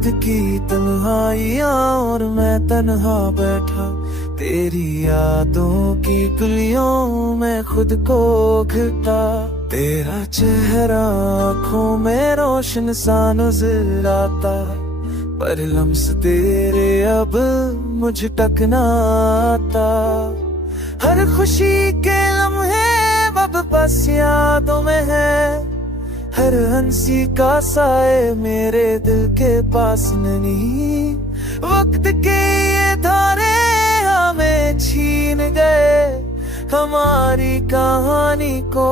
रात की तन्हाइयाँ और मैं तन्हा बैठा तेरी यादों की गलियों में खुद को घटा। तेरा चेहरा आँखों में रोशन सा नजर आता, पर लम्स तेरे अब मुझ तक ना आता। हर खुशी के लम्हे अब बस यादों में है, हर हंसी का साए मेरे दिल के पास नहीं। वक्त के ये धारे हमें छीन गए, हमारी कहानी को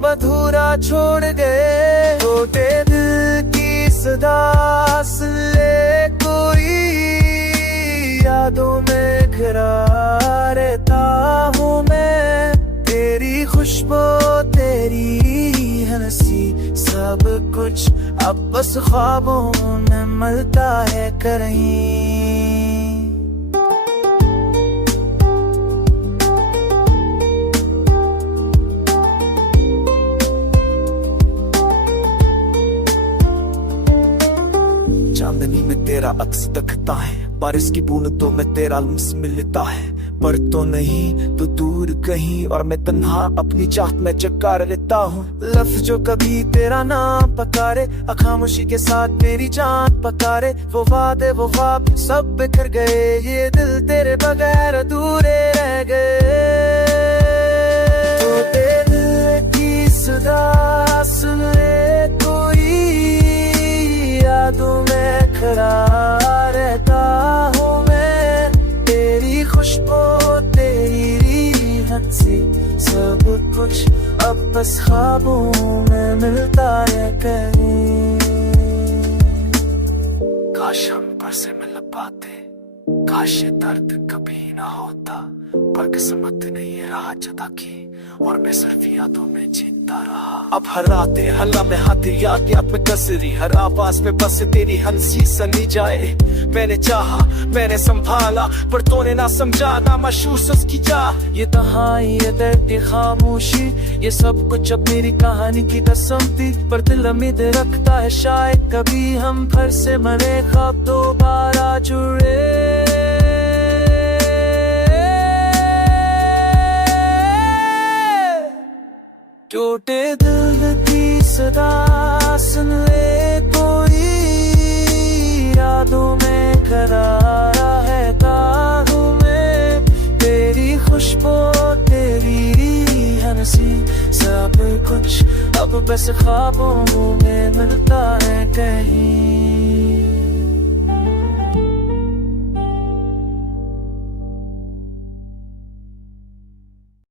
मधुरा छोड़ गए। छोटे दिल की सदा सुन ले कोई, यादों में घिरा रहता हूँ मैं। तेरी खुशबू तेरी हंसी सब कुछ अब बस ख्वाबों में मिलता है कहीं। चांदनी में तेरा अक्स दिखता है, बारिश की बूंदों में तेरा लम्स मिलता है। पर तो नहीं तो दूर कहीं और मैं तन्हा अपनी चाहत में चक्कर लेता हूँ। लफ्ज़ जो कभी तेरा नाम पकारे, खामोशी के साथ मेरी जान पकारे। वो वादे वो ख्वाब सब बिखर गए, ये दिल तेरे बगैर अधूरे रह गए। तो दिल की सदा सुन ले कोई, यादों में खड़ा रहता हूँ मैं। तेरी खुशबू तेरी हंसी सब कुछ अब बस ख्वाबों में मिलता है कहीं। काश हम पर से मिल पाते, काश ये दर्द कभी ना होता। पर किस्मत ने ये राह जुदा की और मैं सिर्फ यादों में जीता रहा। अब हर रातें हल्ला में हाथी याद में कसरी, हर आवाज में बस तेरी हंसी सनी जाए। मैंने चाहा मैंने संभाला, पर तूने ना समझा ना महसूस उसकी जा। ये तन्हाई ये दर्द ये खामोशी, ये सब कुछ अब मेरी कहानी की कसम थी। पर दिल उम्मीद रखता है शायद कभी हम फिर से मरे ख्वाब दोबारा जुड़े। टूटे दिल की सदा सुन ले कोई, यादों में खड़ा रहता हूँ मैं। तेरी खुशबू तेरी हंसी सब कुछ अब बस ख्वाबों में